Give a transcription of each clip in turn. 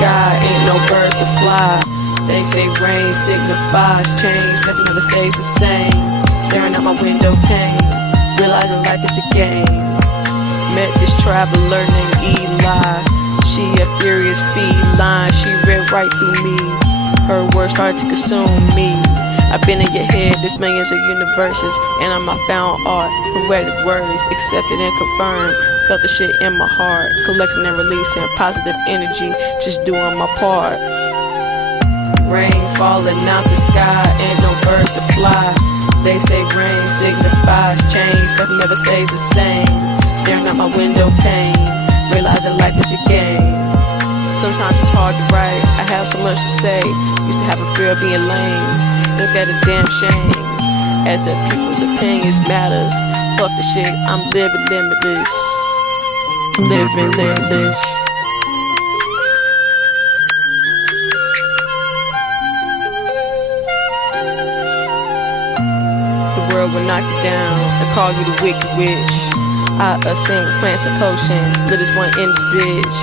sky, ain't no birds to fly. They say rain signifies change, nothing ever stays the same. Staring out my window pane, realizing life is a game. Met this traveler named Eli. She a furious feline, she read right through me. Her words started to consume me. I've been in your head, there's millions of universes, and I'm my found art. Poetic words, accepted and confirmed. Felt the shit in my heart, collecting and releasing positive energy, just doing my part. Rain falling out the sky, ain't no birds to fly. They say rain signifies change, nothing never stays the same. Staring out my window pane, realizing life is a game. Sometimes it's hard to write, I have so much to say. Used to have a fear of being lame, ain't that a damn shame? As if people's opinions matters. Fuck the shit, I'm living limitless. I'm living limitless. The world will knock you down and call you the wicked witch. I ascend with plants and potion, lit as one in this bitch.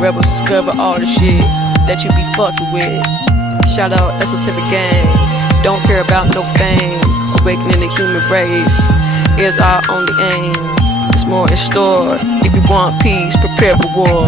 Rebels discover all the shit that you be fucking with. Shout out Esoteric Gang, don't care about no fame. Awakening the human race is our only aim. There's more in store, if you want peace, prepare for war.